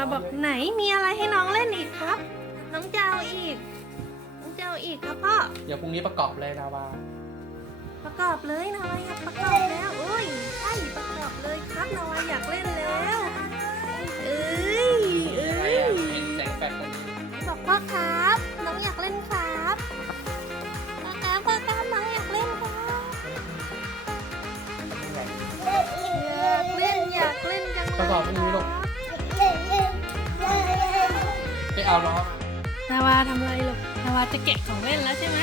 อนาวาบอกไหนมีอะไรให้น้องเล่นอีกครับ น้องจะเอาอีก น้องจะเอาอีกครับพ่อ เดี๋ยวพรุ่งนี้ประกอบเลยนาวาประกอบเลยนาวาอยากประกอบแล้วเอ้ยใช่ประกอบเลยครับนาวาอยากเล่นแล้วเอ้ยเอ้อะไรยอะเห็นแสงแฟลชตรงนี้บอกพ่อครับ น้องอยากเล่นครับพ่อครับพ่อครับน้องอยากเล่นครับอยากเล่นอยากเล่นจังเลยประกอบพรุ่งนี้ลูก ไปเอาล้อนาวาทำอะไรลูกนาวาจะเก็บของเล่นแล้วใช่ไหม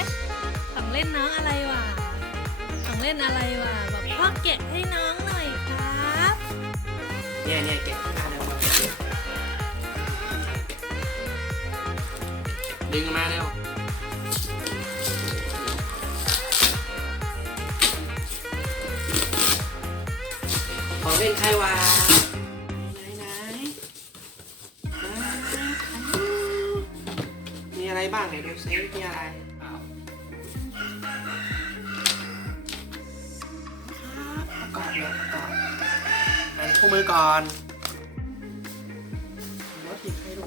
ของเล่นน้องอะไรวะของเล่นอะไรวะบอกพ่อเก็บให้น้องหน่อยครับเนี่ยเนี่ยเก็บข้างเร็วมาดึงมาเร็วของเล่นใครวะ บ้างไหนดูซิมีอะไรอ้าวครับประกอบเลยประกอบไหนคู่มือก่อนรถหยิบให้ลู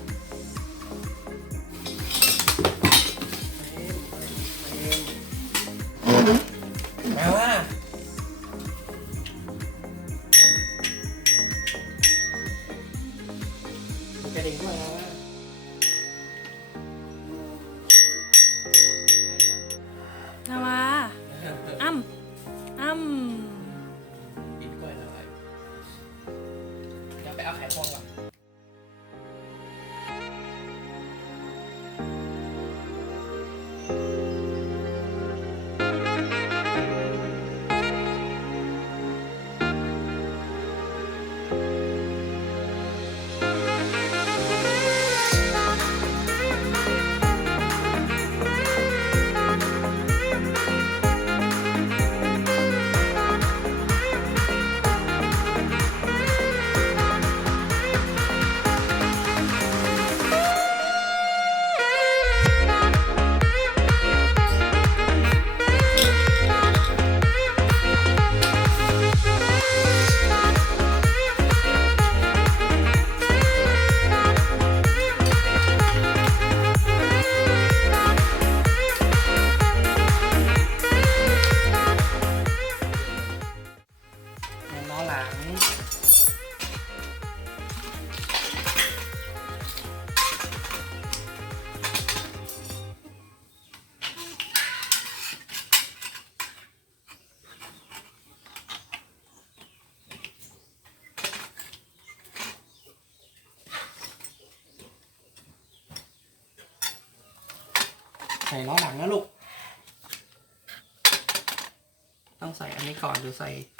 อันนี้ก่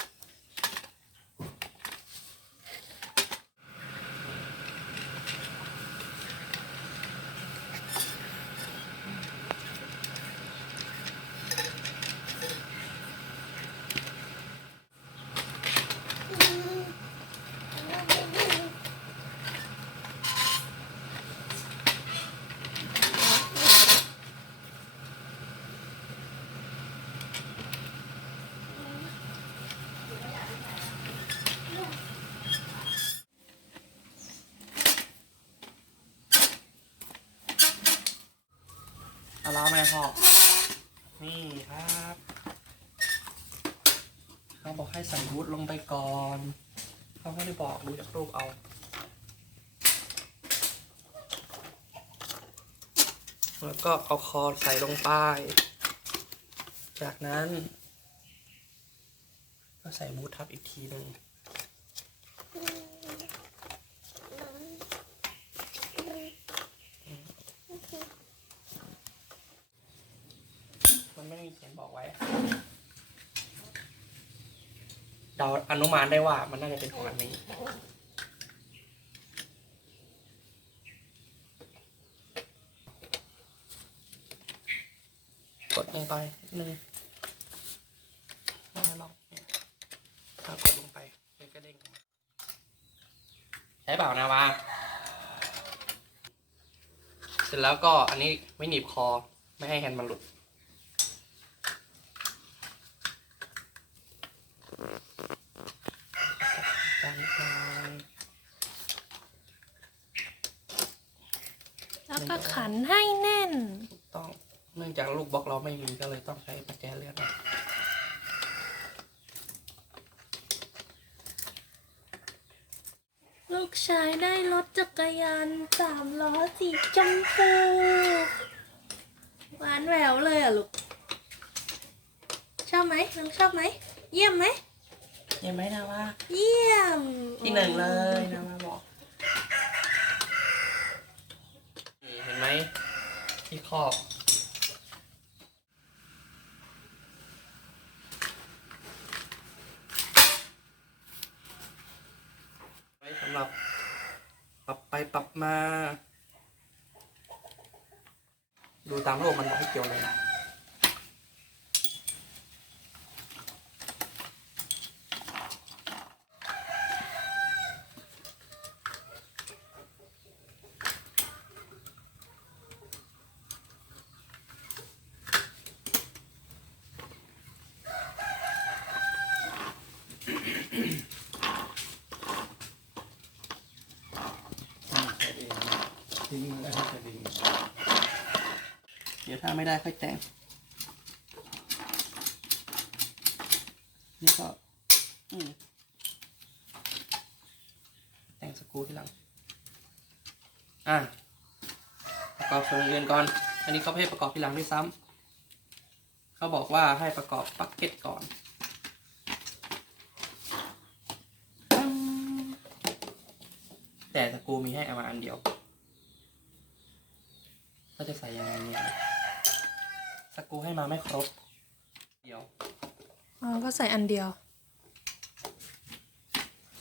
เอาล้อมาพ่อนี่ครับเขาบอกให้ใส่วูดลงไปก่อนเขาไม่ได้บอกดูจากรูปเอาแล้วก็เอาคอใส่ลงไป จากนั้น ก็ใส่บูททับอีกทีหนึ่ง มันไม่ได้มีเขียนบอกไว้ เดาอ นุมานได้ว่ามันน่าจะเป็นของอันนี้ กดลงไปนิดนึงไม่หรอกถ้ากดลงไปมันก็เด้งออกมาใช้เปล่านาวาเสร็จแล้วก็อันนี้ไม่หนีบคอ ไม่ให้แฮนด์มันหลุด จานนิดหน่อย แล้วก็ขันให้แน่น ถูกต้อง เนื่องจากลูกบล็อกเราไม่มีก็ เลยต้องใช้ประแจเลื่อนเอาลูกชายได้รถจักรยานสามล้อสีชมพูหวานแหววเลยอะลูก ชอบไหมน้องชอบไหม เยี่ยมไหม เห็นไหมนะว่า เยี่ยมที่หนึ่งเลยนะมาบอกนี่เห็นไหมที่ครอบ ไว้สำหรับ ปรับไปปรับมา ดูตามโลกมันบอกให้เกี่ยวเลยนะ ทิ้งมันแล้วจะดี เดี๋ยวถ้า ไม่ได้ค่อยแต่งนี่ก็อืมแต่งสกูที่หลัง อะประกอบส่วนอื่นก่อน อันนี้เขาให้ประกอบที่หลังด้วยซ้ำเขาบอกว่าให้ประกอบปักเก็ตก่อนแต่สกูมีให้เอามาอันเดียว ก็จะใส่ยังไงเนี่ย สกรูให้มาไม่ครบ เดียว อ๋อ ก็ใส่อันเดียว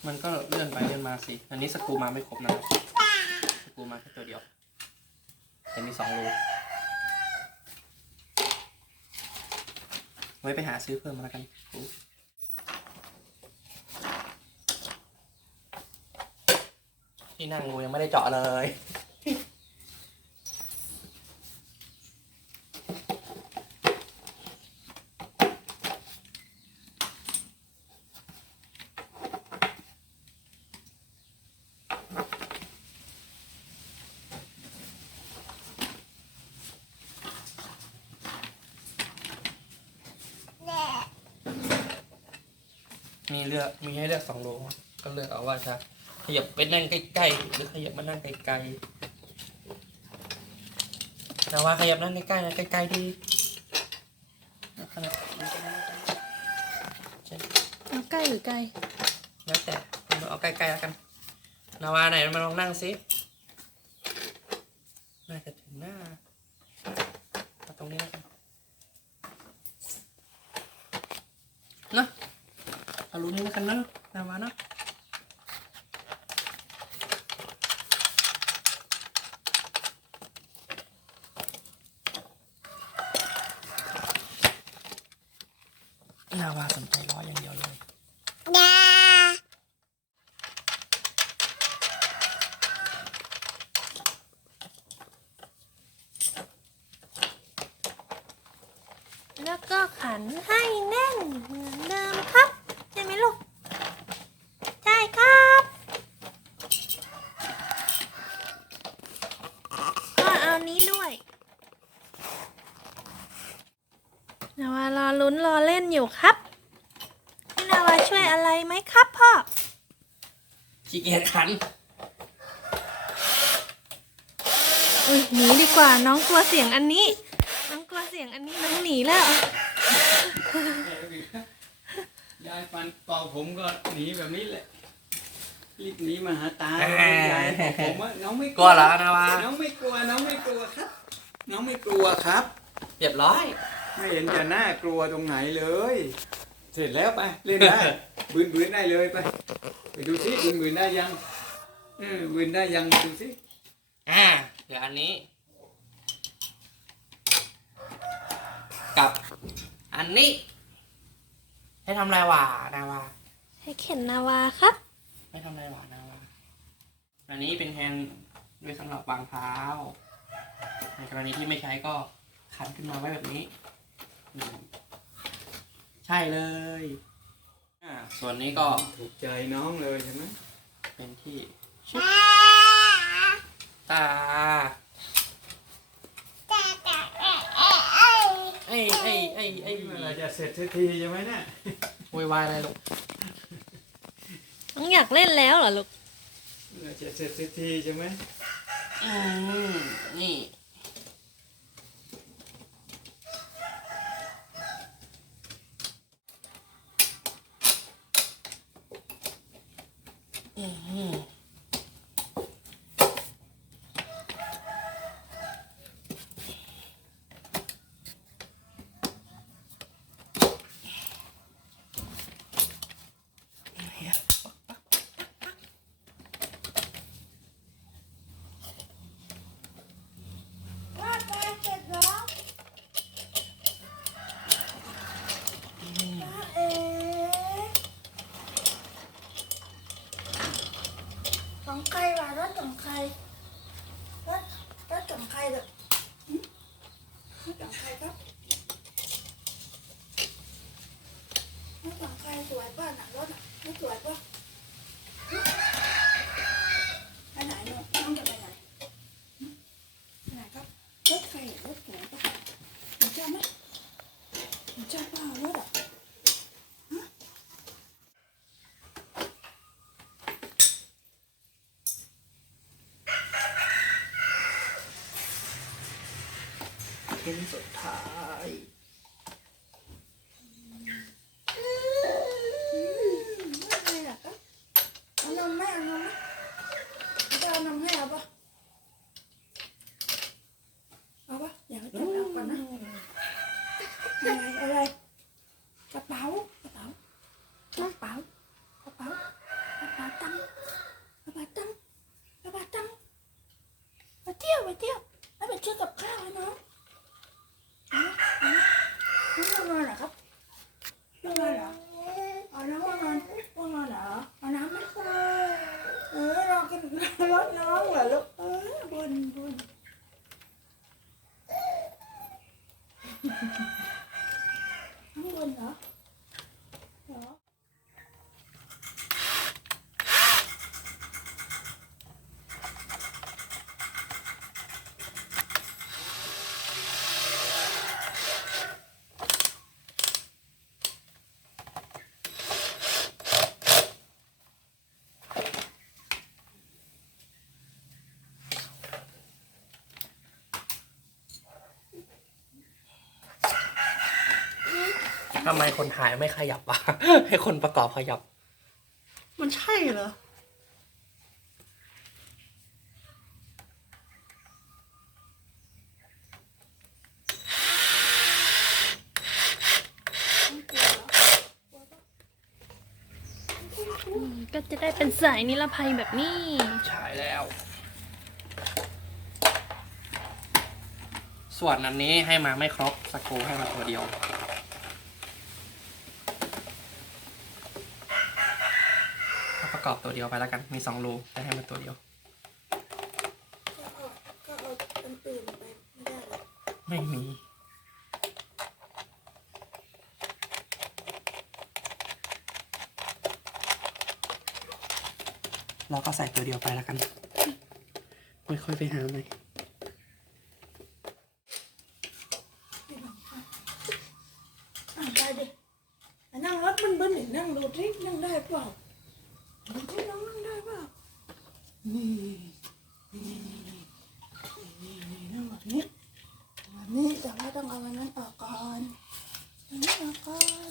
มันก็เลื่อนไปเลื่อนมาสิ อันนี้สกรูมาไม่ครบนะครับสกรูมาแค่ตัวเดียวแต่มีสองรูไว้ไปหาซื้อเพิ่มมาแล้วกันสกรูที่นั่งรูยังไม่ได้เจาะเลย มีเลือกมีให้เลือกสองโลก็เลือกเอาว่าจะขยับไปนั่งใกล้ๆหรือขยับมานั่งไกลๆแต่ว่าขยับนั่งใกล้ๆนะใกล้ๆดีขนาดนี้ก็ไม่ได้ใช่เอาใกล้หรือไกลแล้วแต่เราเอาใกล้ๆแล้วกันนาวาไหนมาลองนั่งสิน่าจะถึงหน้าเอาตรงนี้แล้วกันเนอะเอารูนี้แล้วกันเนอะนาวาเนอะ นาวาสนใจร้อยยังเดียวเลย แล้วก็ขันให้แน่นเหมือนเดิมครับ ใช่ไหมลูก ใช่ครับ ก็เอานี้ด้วยนาวารอลุ้นรอเล่นอยู่ครับพี่นาวาช่วยอะไรไหมครับพ่อ ขี้เกียจขันอุ้ยหนีดีกว่าน้องกลัวเสียงอันนี้ น้องกลัวเสียงอันนี้น้องหนีแล้วยายฟันเป่าผมก็หนีแบบนี้แหละรีบหนีมาหาตาแหมยายบอกผมว่าน้องไม่กลัวเหรอนาวาน้องไม่กลัวน้องไม่กลัวครับ น้องไม่กลัวครับ เรียบร้อย ไม่เห็นจะน่ากลัวตรงไหนเลย เสร็จแล้วไปเล่นได้บืนบืนได้เลยไป ไปดูซิบืนบืนได้ยังเออบืนได้ยังดูซิอ่าเดี๋ยวอันนี้กับอันนี้ ให้ทำอะไรวะนาวาให้เข็นนาวาครับ ไม่ทำอะไรวะนาวาอันนี้เป็นแฮนด์ด้วยสำหรับวางเท้า ในกรณีที่ไม่ใช้ก็ขันขึ้นมาไว้แบบนี้นี่ใช่เลย อ่าอ่าส่วนนี้ก็ถูกใจน้องเลยใช่ไหมเป็นที่ชิบตาไอ้ไอ้ไอ้ไอ้เมื่อไหรจะเสร็จสักทีใช่ไหมเนี่ยโวยวายอะไรลูกน้องอยากเล่นแล้วเหรอลูก เมื่อไหรจะเสร็จสักทีใช่ไหม อืมนี่ อืม ของใครวะรถของใครรถรถของใครแบบรถของใครครับรถของใครสวยป่ะน่ะรถอะไม่สวยป่ะไปไหนน้องน้องจะไปไหนไปไหนครับรถใครอะรถสวยป่ะหนูชอบไหมหนูชอบเปล่ารถอะ ชิ้นสุดท้าย ไม่หรอกครับเอานมไหมเอานมไหมจะเอานมให้เอาปะเอาปะเดี๋ยวจะเอาก่อนนะอะไรอะไรกระเป๋ากระเป๋ากระเป๋ากระเป๋ากระเป๋าตังค์กระเป๋าตังค์กระเป๋าตังค์ไปเที่ยวไปเที่ยวแล้วไปซื้อกับข้าวให้น้องเอาไหมเอาไหมน้องนอนเหรอครับนอนเหรอ เอาน้ำว่านอนว่านอนเหรอเอาน้ำไหมเออรอกินรถน้องเหรอลูกเออบนบนน้ำบนเหรอเหรอ ทำไมคนถ่ายไม่ขยับวะให้คนประกอบขยับ มันใช่เหรอ ก็จะได้เป็นสายนิรภัยแบบนี้ ใช่แล้ว ส่วนอันนี้ให้มาไม่ครบสกรูให้มาตัวเดียว ประกอบตัวเดียวไปแล้วกัน มีสองรูแต่ให้มันตัวเดียวก็เอาก็เอาอันอื่นไปไม่ได้หรอไม่มี เราก็ใส่ตัวเดียวไปแล้วกัน ค่อยๆไปหาหน่อย อ่าไปดิอะนั่งรถบึ้นบึ้นๆดินั่งดูทินั่งได้เปล่าดูที่น้องนั่งได้เปล่านี่นี่นี่นี่นี่นั่งแบบนี้ แบบนี้แต่ว่าต้องเอาอันนั้นออกก่อนอันนี้ออกก่อน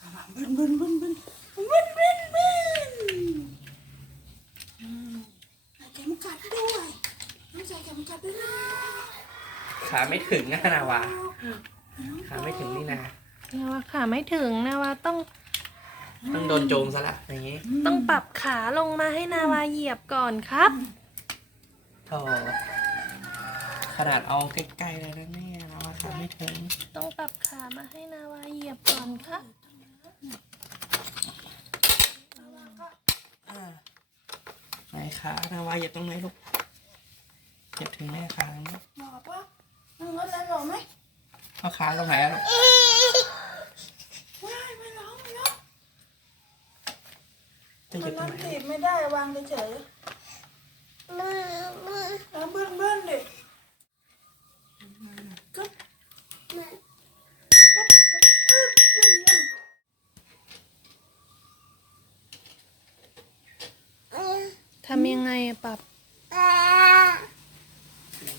อะบึ้นบึ้นบึ้นบึ้นบึ้นบึ้นบึ้นอืมใส่เข็มขัดด้วยต้องใส่เข็มขัดด้วยนะขาไม่ถึงนะนาวาขาไม่ถึงนี่นานาวาขาไม่ถึงนาวาต้อง ต้องโดนโจมซะละอย่างงี้ ต้องปรับขาลงมาให้นาวาเหยียบก่อนครับโธ่ขนาดเอาใกล้ๆเลยนะเนี่ ยนาวาขาไม่ถึงต้องปรับขามาให้นาวาเหยียบก่อนครับอ่าไหนขานาวาเหยียบตรงไหนลูกเหยียบถึงแม่ขาไหมหมอปะนั่งรถแล้วหรอไหมเอาขาตรงไหนอะลูกว้ายไม่ร้องไม่ร้องจะหยิบตรมังนไหนติดไม่ได้วางเฉยๆแล้วเบิ้ลๆดิก็ ทำยังไงอะปรับ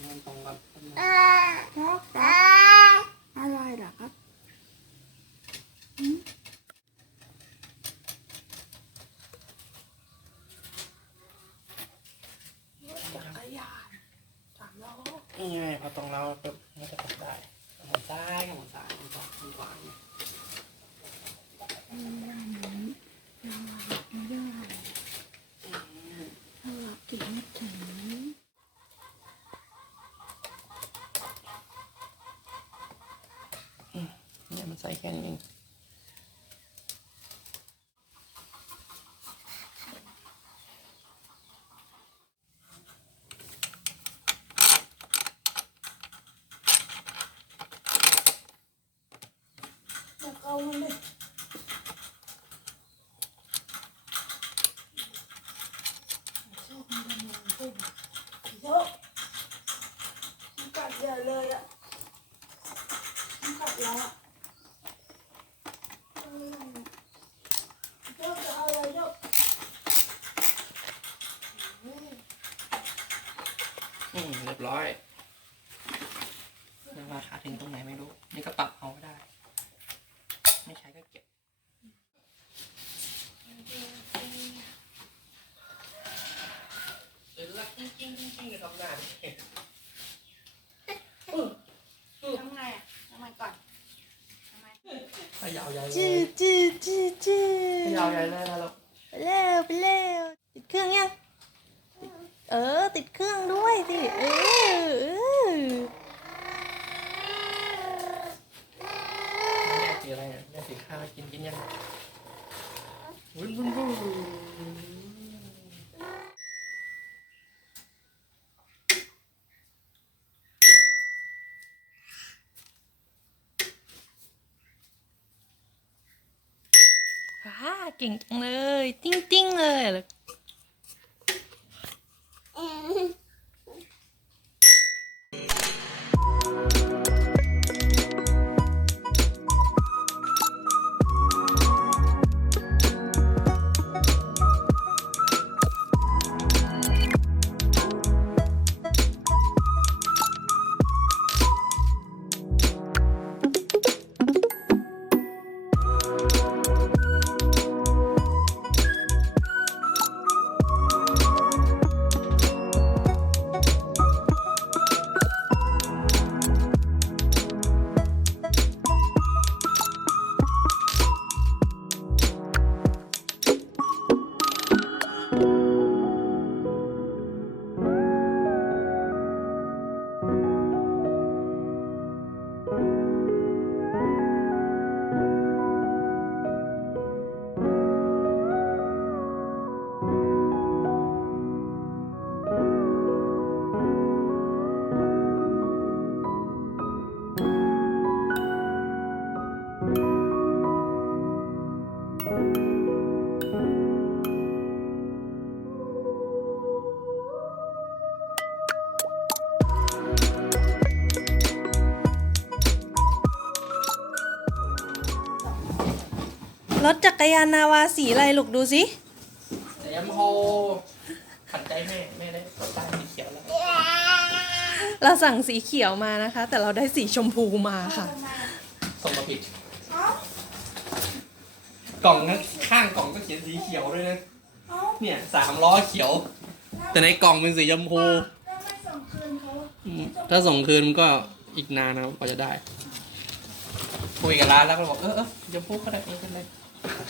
นอนตรงก่อน ครับครับอะไรล่ะครับหืมรถจักรยานสามล้อ นี่ไงพอตรงเราปุ๊บมันจะกดได้หมุนซ้ายกับหมุนซ้ายหมุนขวาหมุนขวาอย่างเงี้ย ถ้าเรากินไม่ถึง เนี่ยมันใส่แค่นี้เอง อยากเอามันเลยโชคมันจะมาเต้นโชคมันกัดใหญ่เลยอะมันกัดเราอะโชคจะเอาอะไรโชค อืมเรีย บร้อยเรียกว่าขาถึงตรงไหนไม่รู้ นี่ก็ปรับเอาก็ได้ ไม่ใช้ก็เก็บเออรักจริงจริงจริงเลยครับหน้าทำไงอะทำไมก่อนทำไมขยาวใหญ่เลจื้อยจื้อจื้อจื้อขยาวใหญ่เลยนะลูกไปเร็วไปเร็วติดเครื่องยังติด เออ ติดเครื่องด้วยสิ เออเออแม่สีอะไรอะแม่สีข้าวกินกินยังวุ้นวุ้นวุ้นว้าเก่งจังเลย ติ้งติ้งเลย ยานนาวาสีอะไรลูกดูสิแต่ยำโฮขัดใจแม่แม่ได้รสชาสีเขียวแล้วเราสั่งสีเขียวมานะคะ แต่เราได้สีชมพูมาค่ะส่งมาผิดกล่องนั้นข้างกล่องก็เขียนสีเขียวด้วยนะเนี่ยสามล้อเขียว แต่ในกล่องเป็นสีชมพูถ้าส่งคืนมันก็อีกนานนะครับกว่าจะได้ คุยกับร้านแล้วก็บอกเออเออชมพูก็ได้เออกันเลย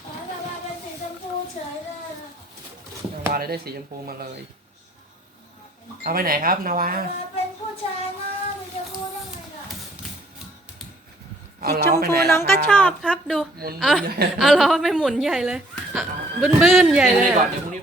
อ๋อแต่มาเป็นสีชมพูเฉยเลยนาวาเลยได้สีชมพูมาเลย เอาไปไหนครับ นาวามาเป็นผู้ชายมากสีชมพูได้ไงล่ะเอาสีเราชมไปพูไหนน้องก็ล่ะชอบครับดู หมุนเอาหมุนเอาล้อไปหมุนใหญ่เลยอะบึ้นบึ้นๆใหญ่เลยก่ออะนเดี๋ยวพรุ่งนี้